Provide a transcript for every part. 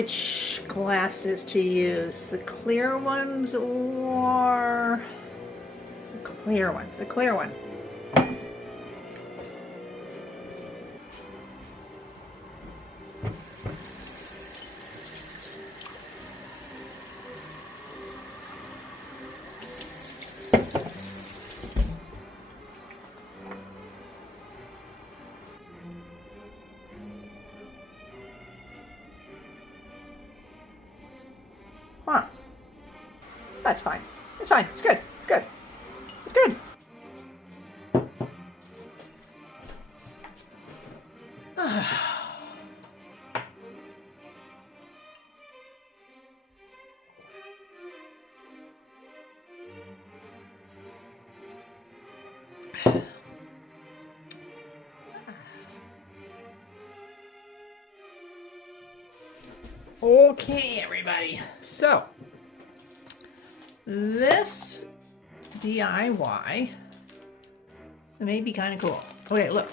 which glasses to use, the clear ones or the clear one? The clear one. Huh. That's fine. It's fine. It's good. It's good. It's good. Okay, everybody. So, this DIY may be kind of cool. Okay, look.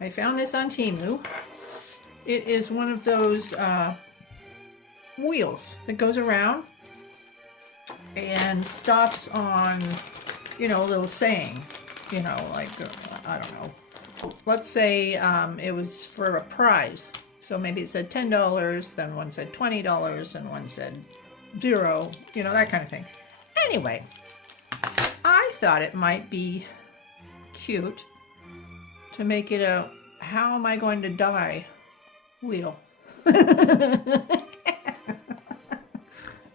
I found this on Temu. It is one of those wheels that goes around and stops on, you know, a little saying. You know, like, I don't know. Let's say it was for a prize. So maybe it said $10, then one said $20, and one said 0, you know, that kind of thing. Anyway, I thought it might be cute to make it a how am I going to die wheel. I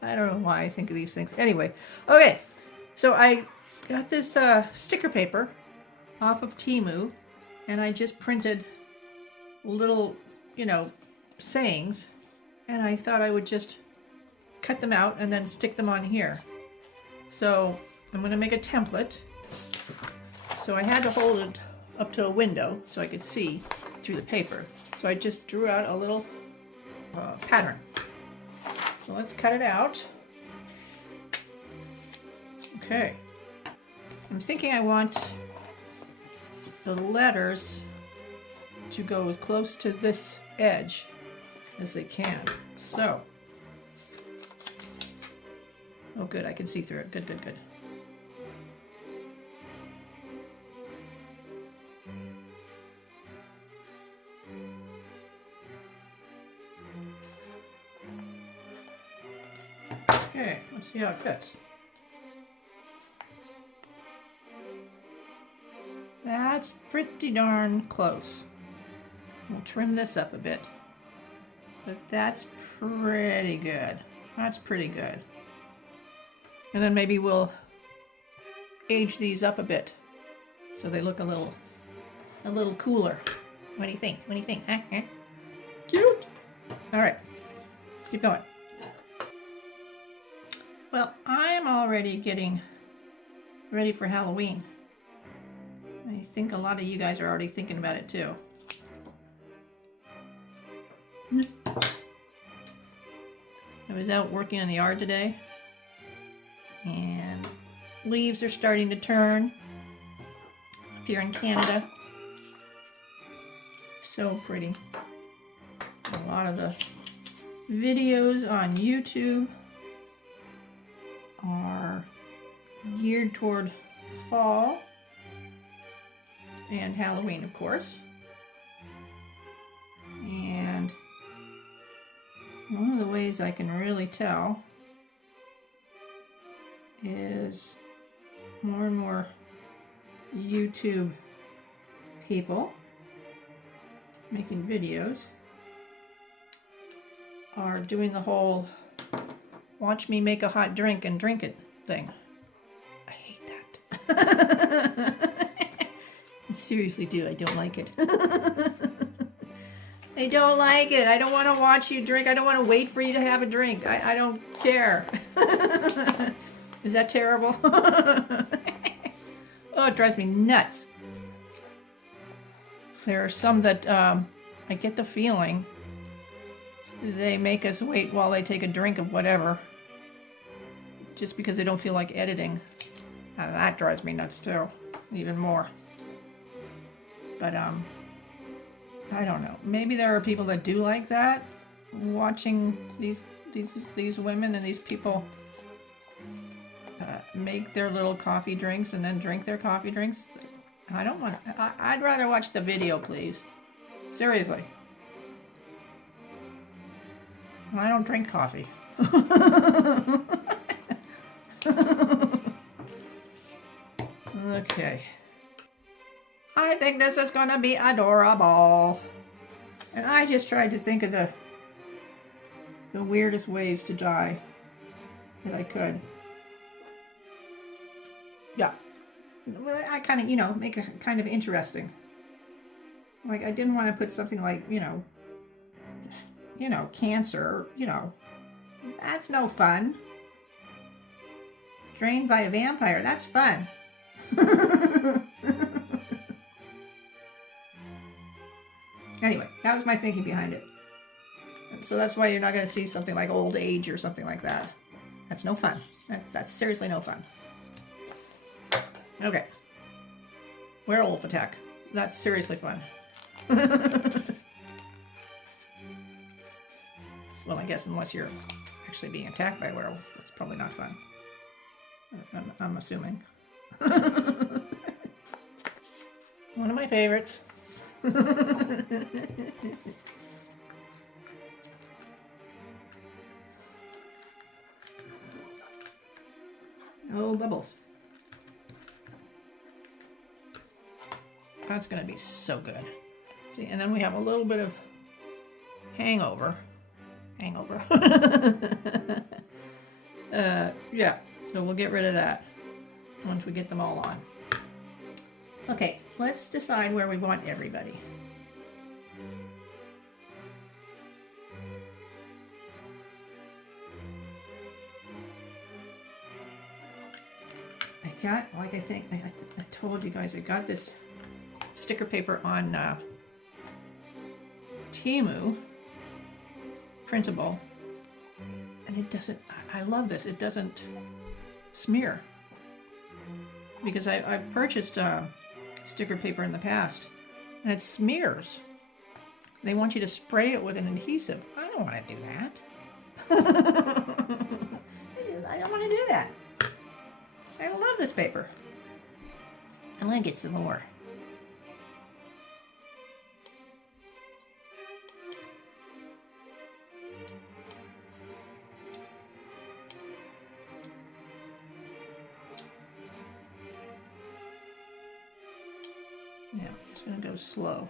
don't know why I think of these things. Anyway, okay, so I got this sticker paper off of Temu, and I just printed little, you know, sayings, and I thought I would just cut them out and then stick them on here. So I'm going to make a template. So I had to hold it up to a window so I could see through the paper. So I just drew out a little pattern. So let's cut it out. Okay. I'm thinking I want the letters to go as close to this edge as they can. So, oh good, I can see through it. Good, good, good. Okay, let's see how it fits. That's pretty darn close. We'll trim this up a bit, but that's pretty good. That's pretty good. And then maybe we'll age these up a bit so they look a little cooler. What do you think? What do you think? Cute. All right, let's keep going. Well, I'm already getting ready for Halloween. I think a lot of you guys are already thinking about it too. I was out working in the yard today, and leaves are starting to turn up here in Canada. So pretty. A lot of the videos on YouTube are geared toward fall and Halloween, of course. And one of the ways I can really tell is more and more YouTube people making videos are doing the whole watch me make a hot drink and drink it thing. I hate that. I seriously do. I don't like it. I don't like it. I don't want to watch you drink. I don't want to wait for you to have a drink. I don't care. Is that terrible? Oh, it drives me nuts. There are some that I get the feeling they make us wait while they take a drink of whatever, just because they don't feel like editing. And that drives me nuts too, even more. But I don't know. Maybe there are people that do like that, watching these women and these people make their little coffee drinks and then drink their coffee drinks. I don't want. I'd rather watch the video, please. Seriously. I don't drink coffee. Okay. I think this is gonna be adorable. And I just tried to think of the weirdest ways to die that I could. Yeah. Well, I kind of, you know, make it kind of interesting. Like, I didn't want to put something like, you know, cancer, you know. That's no fun. Drained by a vampire, that's fun. Anyway, that was my thinking behind it. And so that's why you're not going to see something like old age or something like that. That's no fun. That's seriously no fun. Okay. Werewolf attack. That's seriously fun. Well, I guess unless you're actually being attacked by a werewolf, that's probably not fun. I'm assuming. One of my favorites. Oh, bubbles. That's going to be so good. See, and then we have a little bit of hangover. Yeah, so we'll get rid of that once we get them all on. Okay, let's decide where we want everybody. I got, like I think, I told you guys, I got this sticker paper on Temu, printable, and it doesn't, I love this, it doesn't smear. Because I've purchased sticker paper in the past, and it smears. They want you to spray it with an adhesive. I don't want to do that. I don't want to do that. I love this paper. I'm going to get some more. Yeah, it's going to go slow.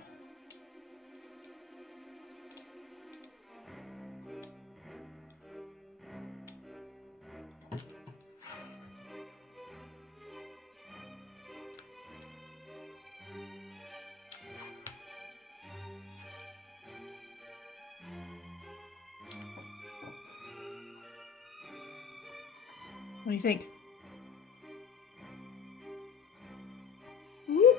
What do you think? Woo.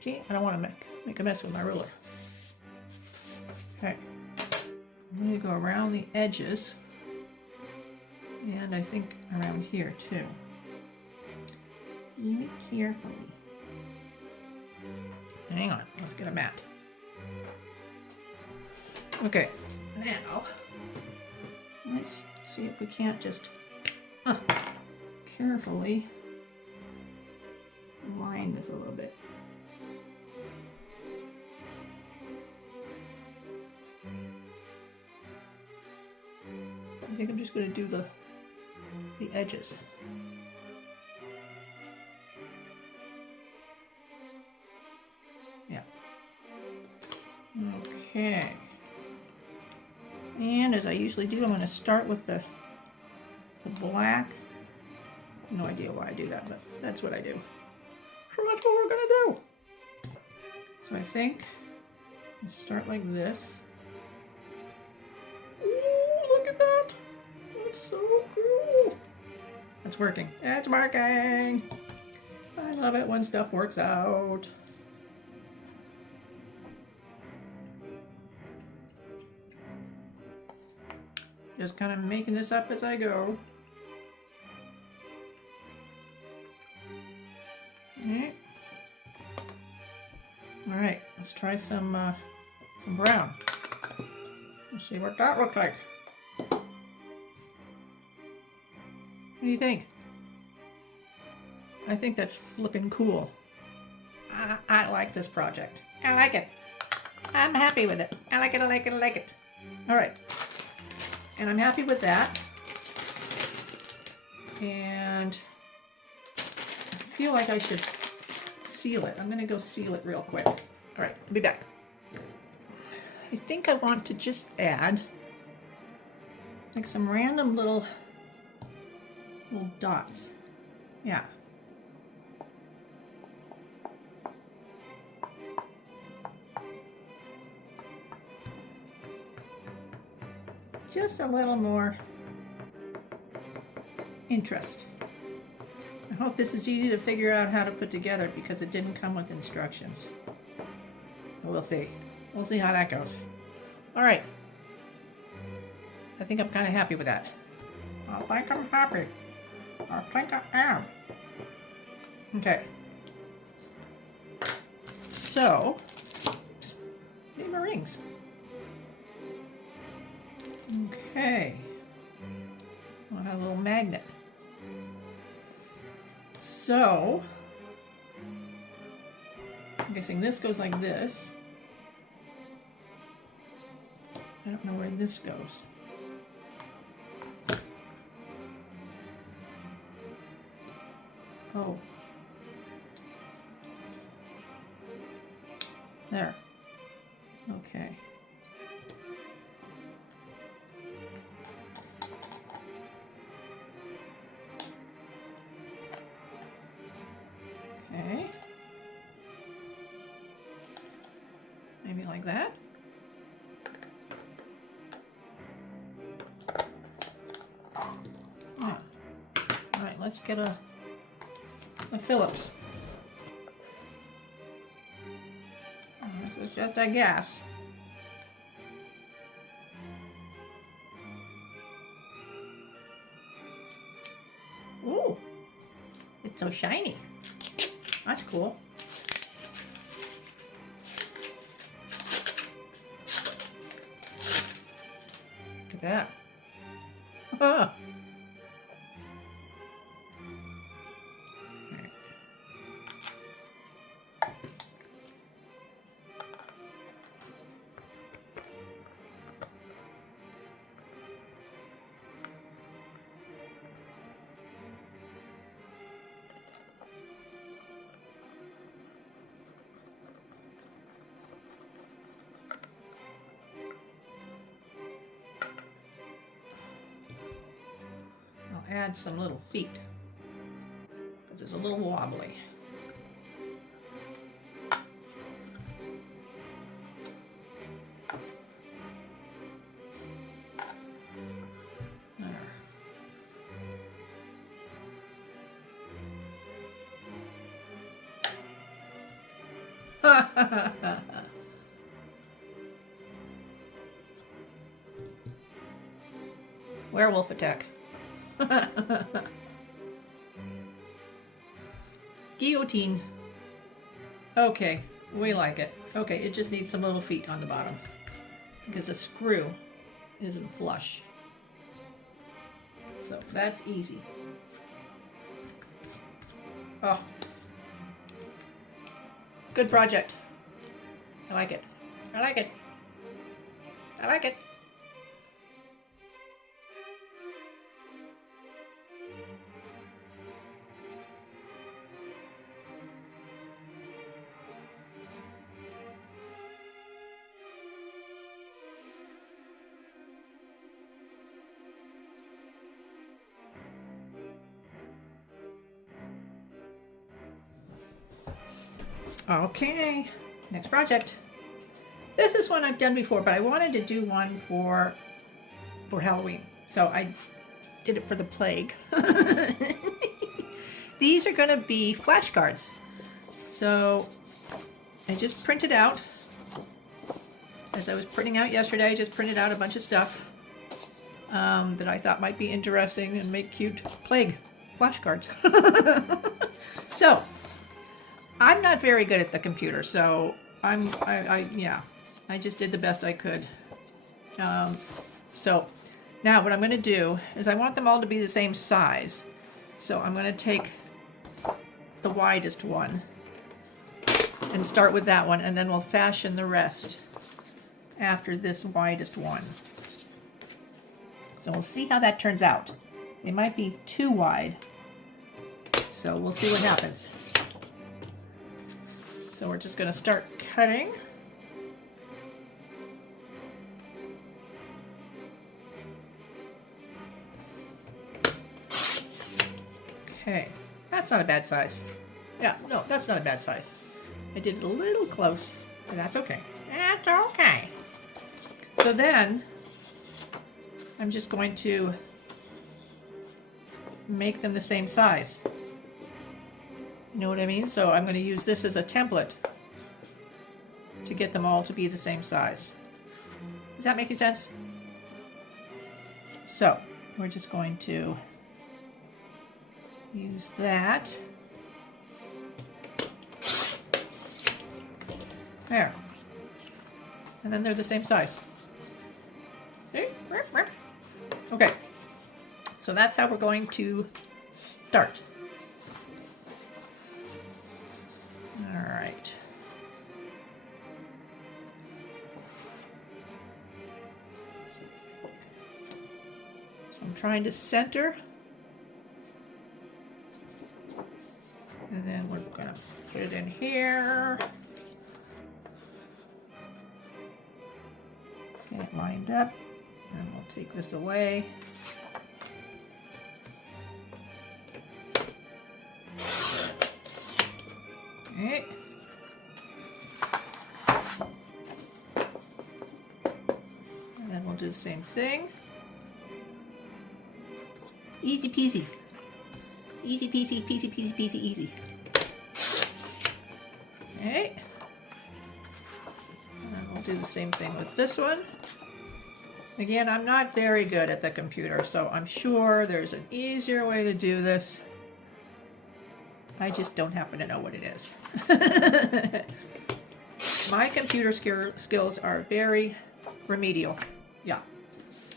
See, I don't want to make a mess with my ruler. Okay, I'm going to go around the edges, and I think around here too. Very carefully. Hang on, let's get a mat. Okay, now let's see if we can't just carefully line this a little bit. I think I'm just going to do the edges. Yeah. Okay. And as I usually do, I'm going to start with the black. No idea why I do that, but that's what I do. What? that's what we're gonna do. So I think we start like this. Ooh, look at that. That's so cool. It's working. It's working. I love it when stuff works out. Just kind of making this up as I go. Alright. Alright, let's try some brown. Let's see what that looks like. What do you think? I think that's flippin' cool. I like this project. I like it. I'm happy with it. I like it, I like it, I like it. Alright. And I'm happy with that. And I feel like I should seal it. I'm gonna go seal it real quick. All right, I'll be back. I think I want to just add like some random little dots. Yeah. Just a little more interest. I hope this is easy to figure out how to put together because it didn't come with instructions. We'll see. We'll see how that goes. All right. I think I'm kind of happy with that. I think I'm happy. I think I am. Okay. So, oops, need my rings. Okay. I have a little magnet. So, I'm guessing this goes like this. I don't know where this goes. Oh. There. Okay. Okay. Maybe like that. Ah. All right, let's get a Phillips. This is just a guess. Ooh, it's so shiny. That's cool. Look at that. Ah. I'll add some little feet because it's a little wobbly. There. Werewolf attack. Guillotine. Okay, we like it. Okay, it just needs some little feet on the bottom because the screw isn't flush. So that's easy. Oh, good project. I like it. I like it. I like it. Okay, next project. This is one I've done before, but I wanted to do one for Halloween. So I did it for the plague. These are going to be flashcards. So I just printed out, as I was printing out yesterday, I just printed out a bunch of stuff that I thought might be interesting and make cute plague flashcards. So I'm not very good at the computer, so I just did the best I could. So now what I'm going to do is I want them all to be the same size. So I'm going to take the widest one and start with that one, and then we'll fashion the rest after this widest one. So we'll see how that turns out. They might be too wide, so we'll see what happens. So we're just going to start cutting. Okay, that's not a bad size. Yeah, no, that's not a bad size. I did it a little close, but that's okay. That's okay. So then, I'm just going to make them the same size. You know what I mean? So I'm going to use this as a template to get them all to be the same size. Is that making sense? So, we're just going to use that. There. And then they're the same size. Okay. So that's how we're going to start. All right. So I'm trying to center. And then we're going to put it in here. Get it lined up. And we'll take this away. Okay. And then we'll do the same thing. Easy peasy. Easy peasy, peasy, peasy, peasy, easy. Okay. And then we'll do the same thing with this one. Again, I'm not very good at the computer, so I'm sure there's an easier way to do this. I just don't happen to know what it is. My computer skills are very remedial. Yeah,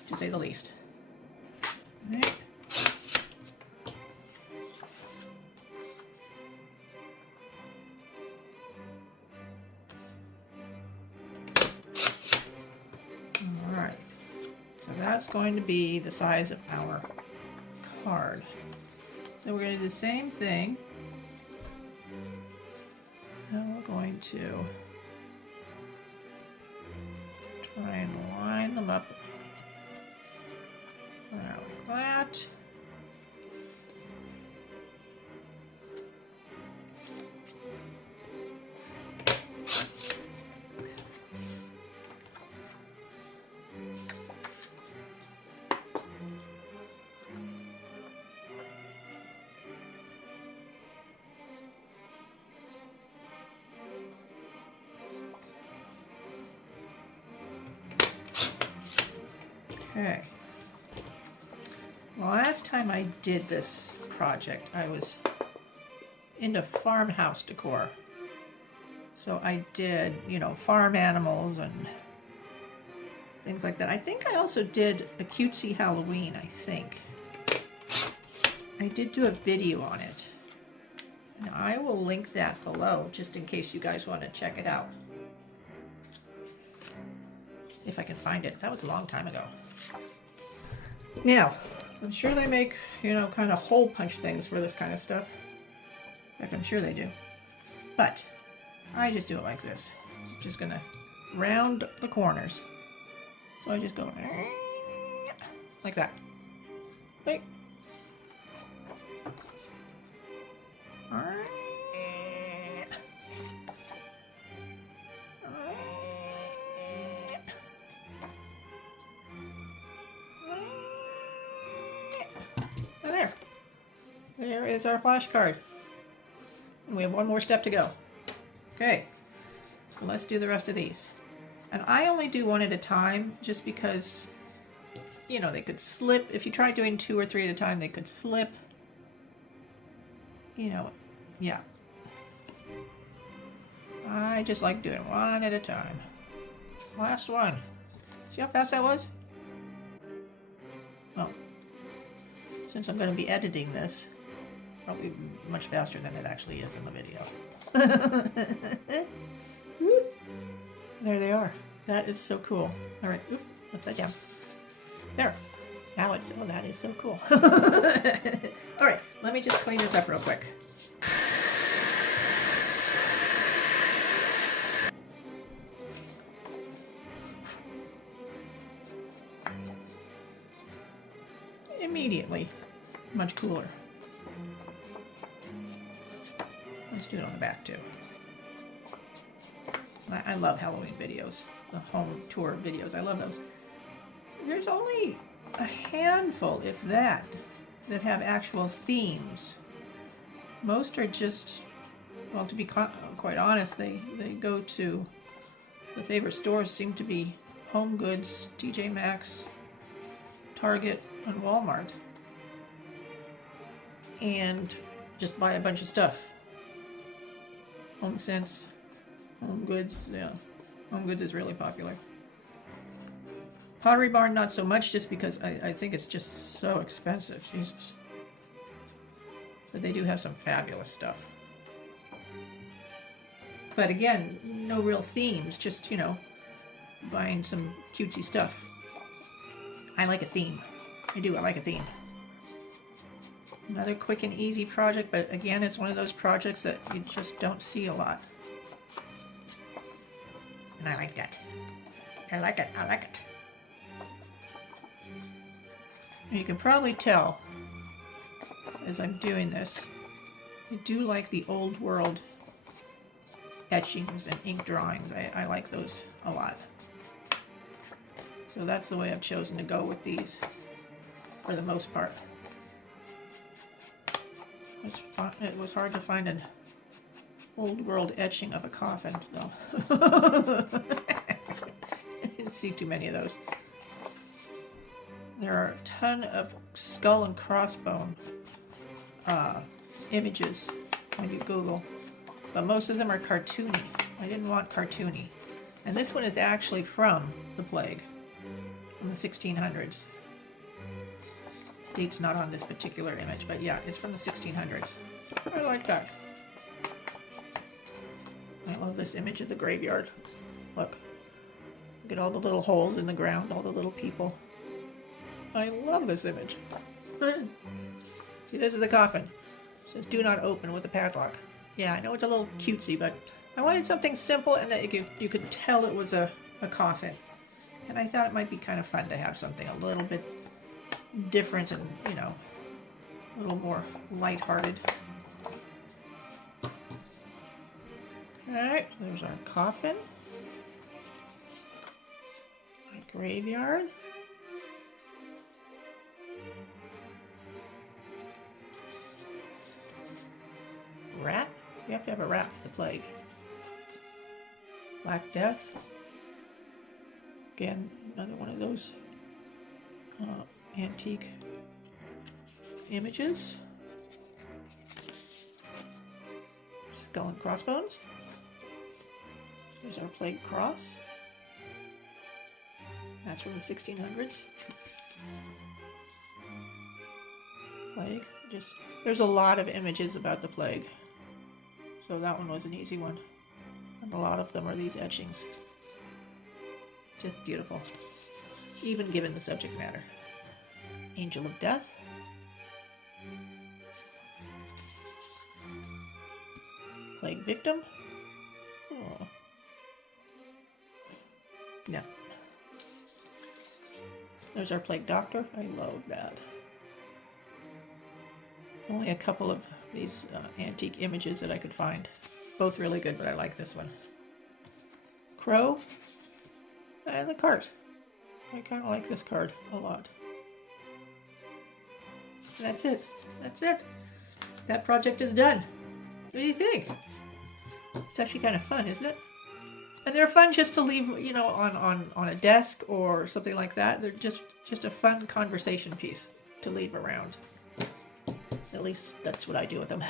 to say the least. Okay. That's going to be the size of our card. So we're going to do the same thing. And we're going to try and line them up like that. Okay. Last time I did this project, I was into farmhouse decor. So I did, you know, farm animals and things like that. I think I also did a cutesy Halloween, I think. I did do a video on it. And I will link that below, just in case you guys want to check it out. If I can find it. That was a long time ago. Now, I'm sure they make, you know, kind of hole punch things for this kind of stuff. In fact, I'm sure they do. But I just do it like this. I'm just going to round the corners. So I just go like that. Wait. There's our flash card. And we have one more step to go. Okay, so let's do the rest of these. And I only do one at a time just because, you know, they could slip. If you try doing 2 or 3 at a time, they could slip. You know, yeah. I just like doing one at a time. Last one. See how fast that was? Well, since I'm going to be editing this, probably much faster than it actually is in the video. There they are. That is so cool. All right, oop, upside down. There. Now it's, oh, that is so cool. All right, let me just clean this up real quick. Immediately much cooler. Let's do it on the back too. I love Halloween videos, the home tour videos. I love those. There's only a handful, if that have actual themes. Most are just, well, to be quite honest, they go to, the favorite stores seem to be Home Goods, TJ Maxx, Target, and Walmart. And just buy a bunch of stuff. Home Sense, Home Goods, yeah. Home Goods is really popular. Pottery Barn, not so much, just because I think it's just so expensive. Jesus. But they do have some fabulous stuff. But again, no real themes, just, you know, buying some cutesy stuff. I like a theme. I do, I like a theme. Another quick and easy project, but again, it's one of those projects that you just don't see a lot. And I like that. I like it, I like it. And you can probably tell, as I'm doing this, I do like the old world etchings and ink drawings. I like those a lot. So that's the way I've chosen to go with these for the most part. It was hard to find an old world etching of a coffin, though. I didn't see too many of those. There are a ton of skull and crossbone images when you Google, but most of them are cartoony. I didn't want cartoony. And this one is actually from the plague, from the 1600s. Date's not on this particular image, but yeah, it's from the 1600s. I like that. I love this image of the graveyard. Look at all the little holes in the ground, all the little people. I love this image. See, this is a coffin. It says, "Do not open with a padlock." Yeah, I know it's a little cutesy, but I wanted something simple and that you could tell it was a coffin. And I thought it might be kind of fun to have something a little bit different and, you know, a little more lighthearted. Alright, there's our coffin. Our graveyard. Rat? You have to have a rat with the plague. Black Death. Again, another one of those antique images. Skull and crossbones. There's our plague cross. That's from the 1600s. Plague. There's a lot of images about the plague. So that one was an easy one. And a lot of them are these etchings. Just beautiful. Even given the subject matter. Angel of Death. Plague Victim. Oh. No. There's our Plague Doctor. I love that. Only a couple of these antique images that I could find. Both really good, but I like this one. Crow. And the cart. I kind of like this card a lot. That's it. That's it. that project is done. What do you think? It's actually kind of fun, isn't it? And they're fun just to leave, you know, on a desk or something like that. They're just a fun conversation piece to leave around. At least that's what I do with them.